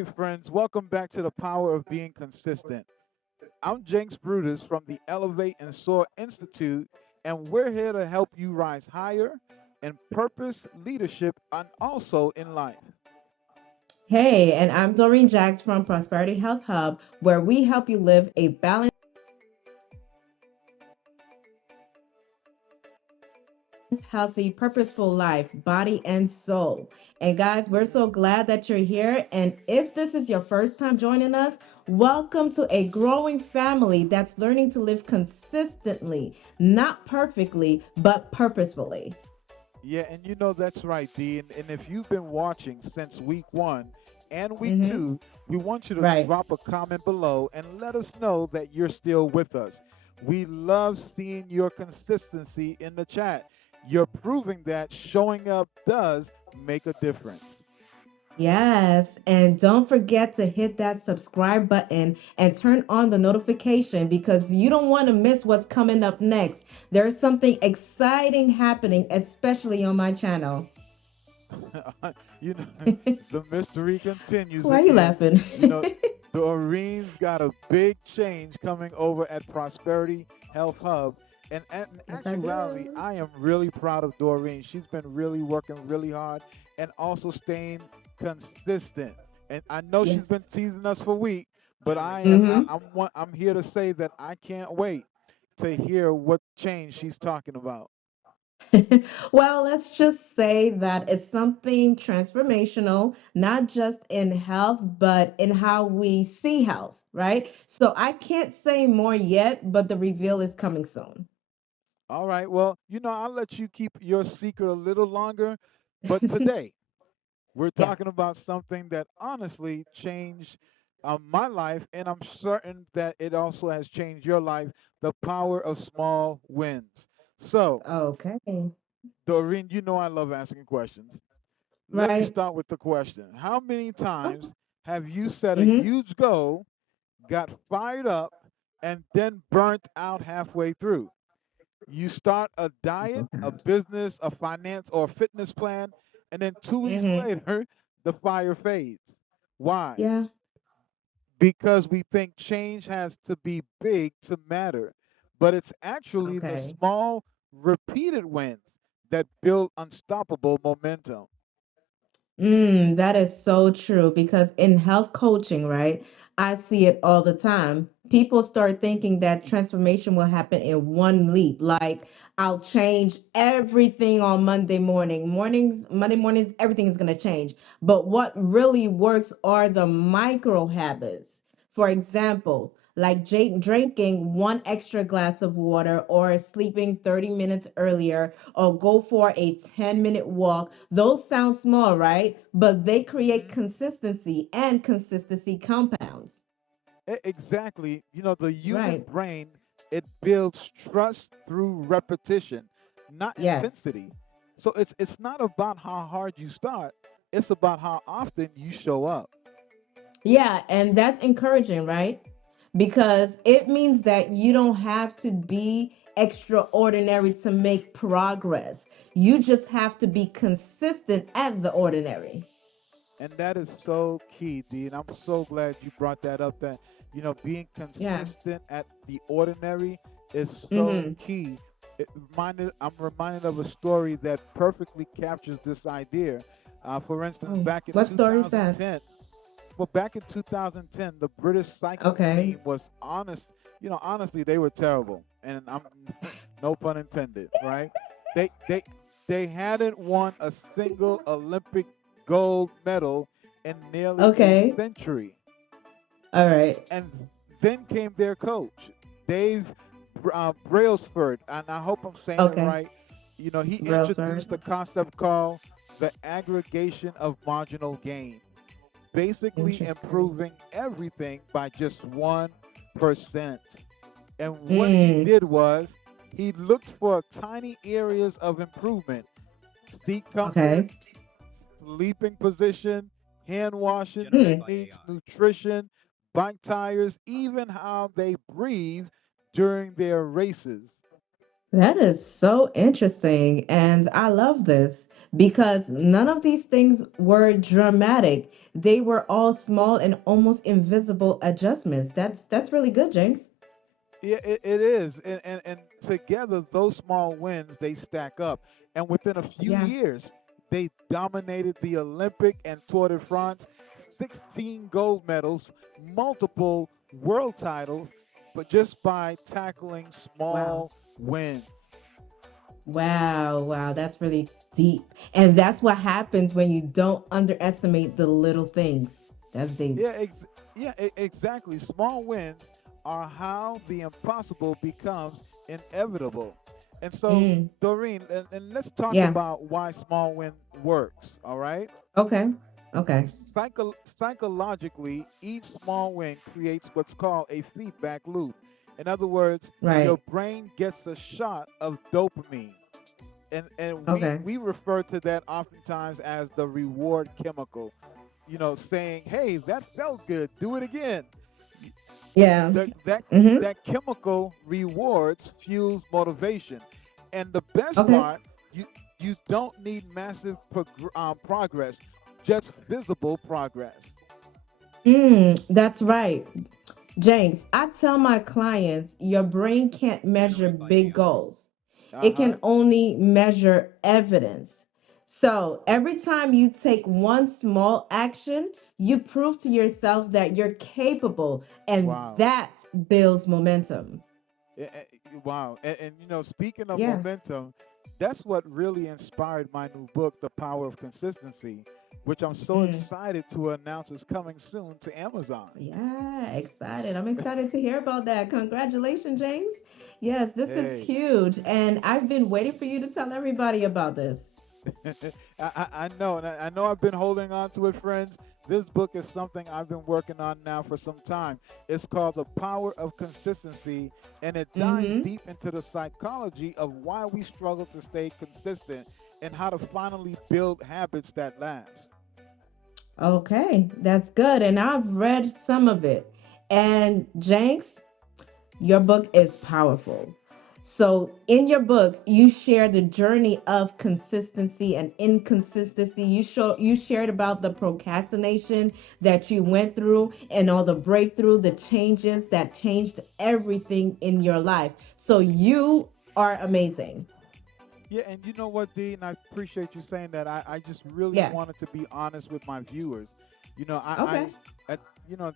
Hey, friends, welcome back to the power of being consistent. I'm Jenks Brutus from the Elevate and Soar Institute, and we're here to help you rise higher in purpose, leadership, and also in life. Hey, and I'm Doreen Jacks from Prosperity Health Hub, where we help you live a balanced, healthy, purposeful life, body and soul. And guys, we're so glad that you're here. And if this is your first time joining us, welcome to a growing family that's learning to live consistently, not perfectly, but purposefully. Yeah, and you know that's right, Dee. And if you've been watching since week one and week Mm-hmm. two, we want you to Right. drop a comment below and let us know that you're still with us. We love seeing your consistency in the chat. You're proving that showing up does make a difference. Yes, and don't forget to hit that subscribe button and turn on the notification because you don't want to miss what's coming up next. There's something exciting happening, especially on my channel. you know, the mystery continues Why are you again. laughing? You know, Doreen's got a big change coming over at Prosperity Health Hub. And in Yes, I actuality, do. I am really proud of Doreen. She's been really working really hard and also staying consistent. And I know she's Yes. been teasing us for weeks, but Mm-hmm. I'm here to say that I can't wait to hear what change she's talking about. Well, let's just say that it's something transformational, not just in health, but in how we see health, right? So I can't say more yet, but the reveal is coming soon. All right. Well, I'll let you keep your secret a little longer, but today we're Yeah. talking about something that honestly changed my life, and I'm certain that it also has changed your life, the power of small wins. So, Okay. Doreen, you know I love asking questions. Let me Right. start with the question. How many times have you set a Mm-hmm. huge goal, got fired up, and then burnt out halfway through? You start a diet, Multiple a times. business, a finance, or a fitness plan, and then 2 weeks Mm-hmm. later, the fire fades. Why? Yeah. Because we think change has to be big to matter. But it's actually the Okay. small, repeated wins that build unstoppable momentum. That is so true because in health coaching, right, I see it all the time. People start thinking that transformation will happen in one leap. Like, I'll change everything on Monday morning. Monday mornings, everything is going to change. But what really works are the micro habits. For example, like drinking one extra glass of water or sleeping 30 minutes earlier or go for a 10-minute walk. Those sound small, right? But they create Hmm. consistency, and consistency compounds. Exactly. The human Right. brain, it builds trust through repetition, not Yes. intensity. So it's not about how hard you start, it's about how often you show up. Yeah, and that's encouraging, right? Because it means that you don't have to be extraordinary to make progress. You just have to be consistent at the ordinary. And that is so key, D. And I'm so glad you brought that up. That being Yeah. consistent at the ordinary is so Mm-hmm. key. I'm reminded of a story that perfectly captures this idea. For instance, Oh, back in what story is that? 2010, well, back in 2010, the British cycling Okay. team was honest. Honestly, they were terrible, and I'm no pun intended, right? They they they hadn't won a single Olympic gold medal in nearly a Okay. century. All right. And then came their coach, Dave Brailsford, and I hope I'm saying it Okay. right. He introduced Brailsford. a concept called the aggregation of marginal gain, basically Interesting. improving everything by just 1%. And what he Mm. did was he looked for tiny areas of improvement: seat comfort, Okay. sleeping position, hand washing Mm. techniques, nutrition, bike tires, even how they breathe during their races. That is so interesting. And I love this because none of these things were dramatic. They were all small and almost invisible adjustments. That's really good, Jinx. Yeah, it is. And together, those small wins, they stack up. And within a few Yeah. years, they dominated the Olympic and Tour de France, 16 gold medals, multiple world titles, but just by tackling Wow. small wins. Wow, wow, that's really deep. And that's what happens when you don't underestimate the little things. That's deep. Yeah, exactly. Small wins are how the impossible becomes inevitable. And so, Mm, Doreen, and let's talk yeah. about why small win works. All right. Okay. Okay. Psychologically, each small win creates what's called a feedback loop. In other words, your Right. brain gets a shot of dopamine. And we Okay. we refer to that oftentimes as the reward chemical, saying, hey, that felt good, do it again. Yeah. the, that Mm-hmm. that chemical rewards fuels motivation. And the best Okay. part, you don't need massive progress, just visible progress. That's right. James, I tell my clients your brain can't measure big goals. It Uh-huh. can only measure evidence. So every time you take one small action, you prove to yourself that you're capable, and Wow. that builds momentum. Wow. And speaking of Yeah. momentum, that's what really inspired my new book, The Power of Consistency, which I'm so Mm. excited to announce is coming soon to Amazon. Yeah, excited. I'm excited to hear about that. Congratulations, James. Yes, this is Hey. huge. And I've been waiting for you to tell everybody about this. I know, and I know I've been holding on to it, friends. This book is something I've been working on now for some time. It's called The Power of Consistency, and it dives Mm-hmm. deep into the psychology of why we struggle to stay consistent and how to finally build habits that last. Okay, that's good. And I've read some of it. And Jenks, your book is powerful. So, in your book, you share the journey of consistency and inconsistency. You shared about the procrastination that you went through and all the breakthrough, the changes that changed everything in your life. So, you are amazing. Yeah, and you know what, Dee, and I appreciate you saying that. I just really Yeah. wanted to be honest with my viewers. You know, Okay. at,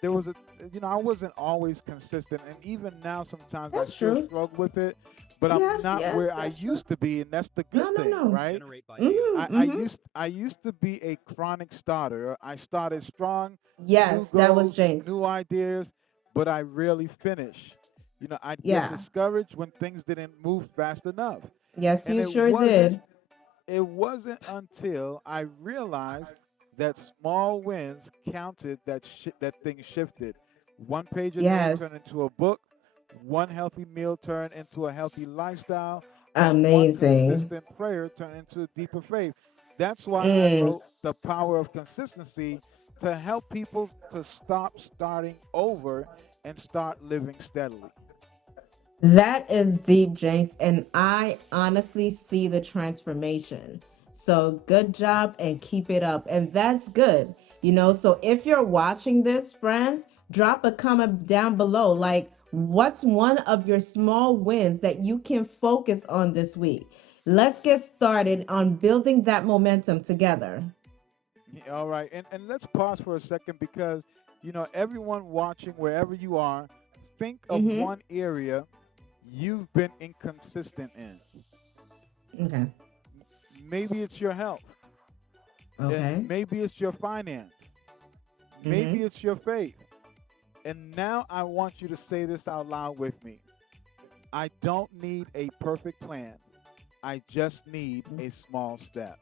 there was I wasn't always consistent, and even now sometimes I That's still true. struggle with it, but I'm Yeah. not Yeah. where I That's true. used to be, and that's the good No, no, thing, no. right? Mm-hmm. Mm-hmm. I used to be a chronic starter. I started strong, new Yes, that was goals, Jenks. new ideas, but I rarely finish. I'd get Yeah. discouraged when things didn't move fast enough. Yes, And you sure did. it wasn't until I realized that small wins counted that things shifted. One page a day Yes. turned into a book, one healthy meal turned into a healthy lifestyle, and one Amazing. consistent prayer turned into a deeper faith. That's why I Mm, wrote The Power of Consistency, to help people to stop starting over and start living steadily. that is deep, Jenks, and I honestly see the transformation. So good job and keep it up. And that's good. So if you're watching this, friends, drop a comment down below. Like, what's one of your small wins that you can focus on this week? Let's get started on building that momentum together. Yeah, all right, and let's pause for a second because everyone watching wherever you are, think of Mm-hmm. one area you've been inconsistent in. Okay. Maybe it's your health, and Okay. maybe it's your finance, maybe Mm-hmm. it's your faith. And now I want you to say this out loud with me. I don't need a perfect plan. I just need a small step.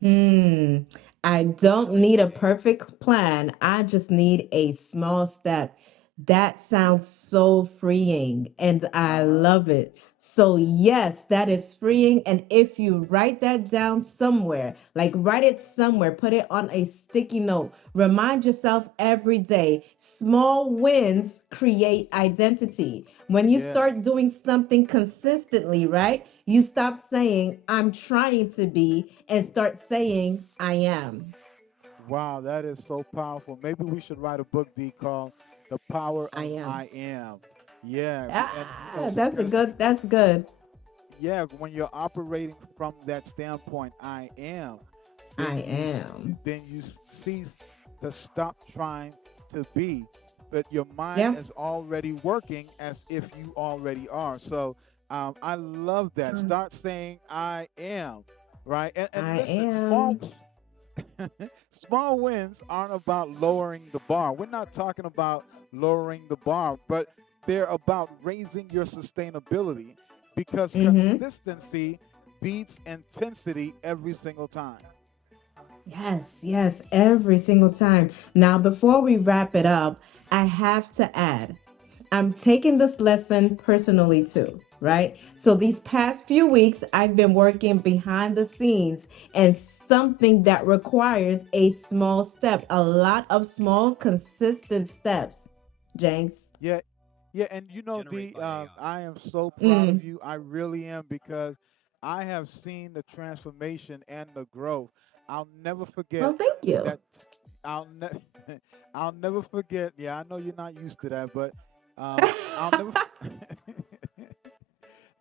Hmm. I don't need a perfect plan. I just need a small step. That sounds so freeing and I Uh-huh. love it. So, yes, that is freeing. And if you write that down somewhere, like write it somewhere, put it on a sticky note, remind yourself every day small wins create identity. When you Yes. start doing something consistently, right? You stop saying, I'm trying to be, and start saying, I am. Wow, that is so powerful. Maybe we should write a book, D, called The Power I of am. I Am. Yeah, and Ah, that's a because good, that's good. yeah, when you're operating from that standpoint, I am, then I am. cease to stop trying to be, but your mind Yeah. is already working as if you already are. So I love that. Start saying I am, right? And I listen, am. small wins aren't about lowering the bar. We're not talking about lowering the bar, but they're about raising your sustainability because Mm-hmm. consistency beats intensity every single time. Yes, yes, every single time. Now, before we wrap it up, I have to add, I'm taking this lesson personally too, right? So, these past few weeks, I've been working behind the scenes and something that requires a small step, a lot of small, consistent steps. Jenks. Yeah, yeah, and the I am so proud of Mm. you. I really am because I have seen the transformation and the growth. I'll never forget Oh, thank you. that. I'll ne- I'll never forget. Yeah, I know you're not used to that, but I'll never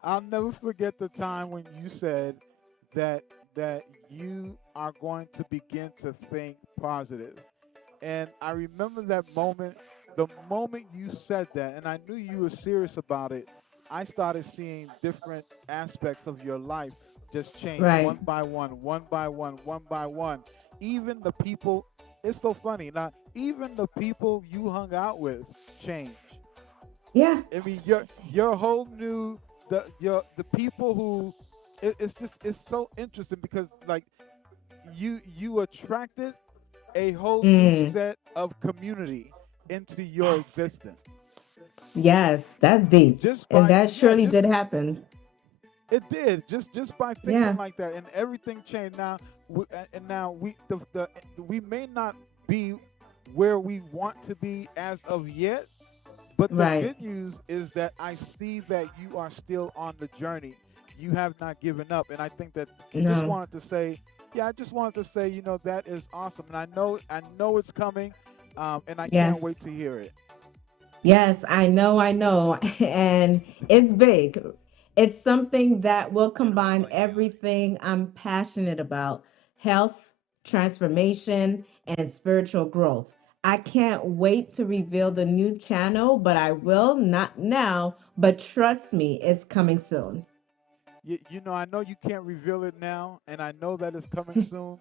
I'll never forget the time when you said that you are going to begin to think positive. And I remember that moment, the moment you said that, and I knew you were serious about it. I started seeing different aspects of your life just change Right. one by one, one by one, one by one. Even the people, it's so funny. Now, even the people you hung out with change. Yeah. I That's mean, amazing. your whole new the people who it's so interesting because like you attracted a whole new Mm. set of community into your Yes. existence Yes, that's deep. just And by that yeah surely just did happen. it did just by thinking Yeah. like that and everything changed now and now we may not be where we want to be as of yet. But the Right. good news is that I see that you are still on the journey. You have not given up. And I think that just No. wanted to say, yeah, I just wanted to say, that is awesome. And I know it's coming, and I can't Yes. wait to hear it. Yes, I know, I know. And it's big. It's something that will combine everything I'm passionate about: health, transformation, and spiritual growth. I can't wait to reveal the new channel, but I will not now. But trust me, it's coming soon. I know you can't reveal it now, and I know that it's coming soon.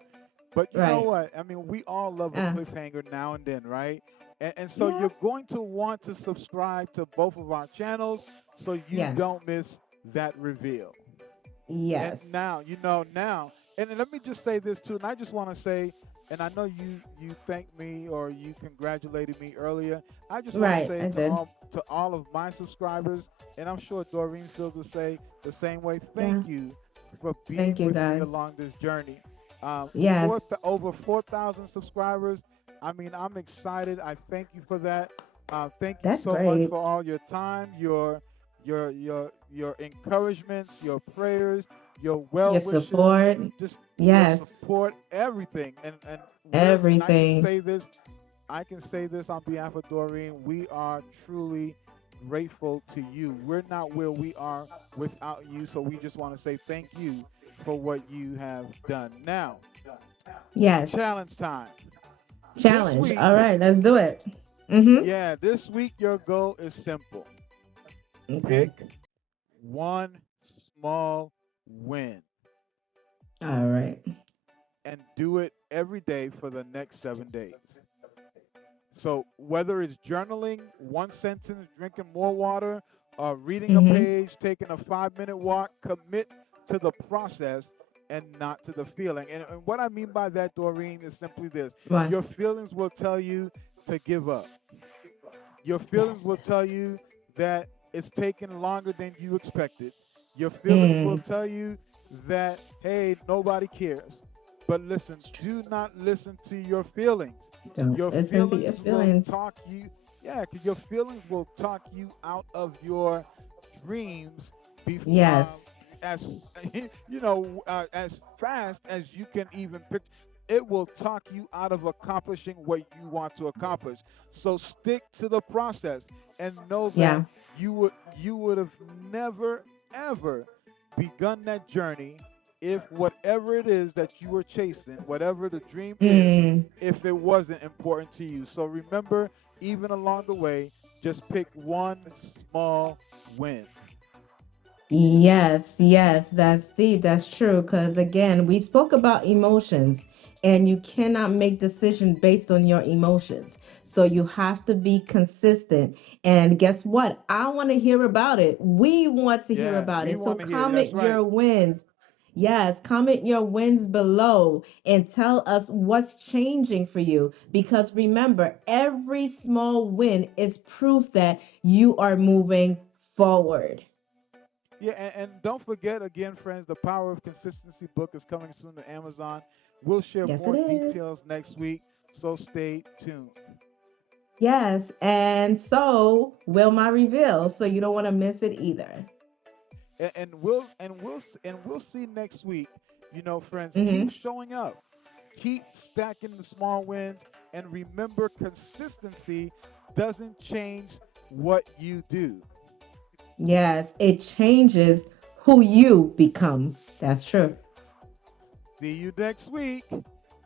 But you know Right. what? I mean, we all love a Uh, cliffhanger now and then, right? And so yeah. you're going to want to subscribe to both of our channels so you Yes. don't miss that reveal. And Yes. now, and let me just say this too. And I just want to say, and I know you thanked me or you congratulated me earlier. I just want to Right. say I did. to all of my subscribers, and I'm sure Doreen feels the same way. Thank Yeah. you for being Thank you, with me guys. along this journey. Yes. Over 4,000 subscribers. I mean, I'm excited. I thank you for that. Thank you That's so much great. for all your time, your encouragements, your prayers, your well Your wishes, support. just your Yes. support, everything. And and Everything. I can say this on behalf of Doreen. We are truly grateful to you. We're not where we are without you, so we just want to say thank you for what you have done. Now, Yes. challenge time. This Challenge. week, All right, let's do it. Mm-hmm. yeah, this week your goal is simple. Okay. Pick one small win All right. and do it every day for the next 7 days. So whether it's journaling, one sentence, drinking more water, reading a Mm-hmm. page, taking a 5 minute walk, commit to the process and not to the feeling. And what I mean by that, Doreen, is simply this: Why? your feelings will tell you to give up. Your feelings Yes. will tell you that it's taking longer than you expected. Your feelings will Mm. tell you that, hey, nobody cares. But listen, It's true. do not listen to your feelings. Don't Your listen to your feelings will feelings. talk you, yeah, because your feelings will talk you out of your dreams Yes. as as fast as you can even picture. It will talk you out of accomplishing what you want to accomplish. So stick to the process and know that Yeah. you would have never ever begun that journey if whatever it is that you were chasing, whatever the dream is, Mm. if it wasn't important to you. So remember, even along the way, just pick one small win. Yes, yes, that's deep. That's true. Because again, we spoke about emotions, and you cannot make decisions based on your emotions. So you have to be consistent. And guess what? I want to hear about it. We want to hear Yeah, about we it. So want to hear. That's comment right. your wins. Yes, comment your wins below and tell us what's changing for you. Because remember, every small win is proof that you are moving forward. Yeah, and don't forget again, friends, the Power of Consistency book is coming soon to Amazon. We'll share Yes, it more is. details next week, so stay tuned. Yes, and so will my reveal, so you don't want to miss it either. And we'll see next week. Friends, keep Hmm. showing up, keep stacking the small wins, and remember, consistency doesn't change what you do. Yes, it changes who you become. That's true. See you next week,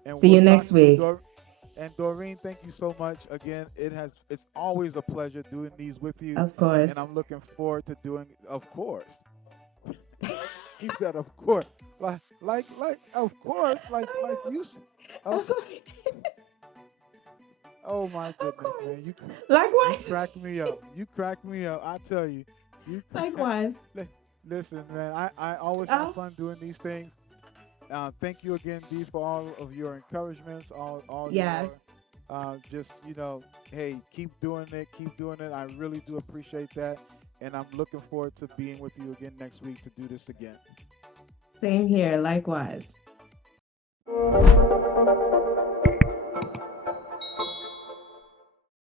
and See we'll you talk next to you, week. And Doreen, thank you so much again. It's always a pleasure doing these with you, Of and course. I'm looking forward to doing. Of course, he said, "Of course," of course, like you. Of Oh my Of goodness, course. man, you Likewise. crack me up. You crack me up. I tell you, you. Likewise. Li- Listen, man, I always have Oh, fun doing these things. Thank you again, D, for all of your encouragements, all yes. your just hey, keep doing it. I really do appreciate that, and I'm looking forward to being with you again next week to do this again. Same here. Likewise.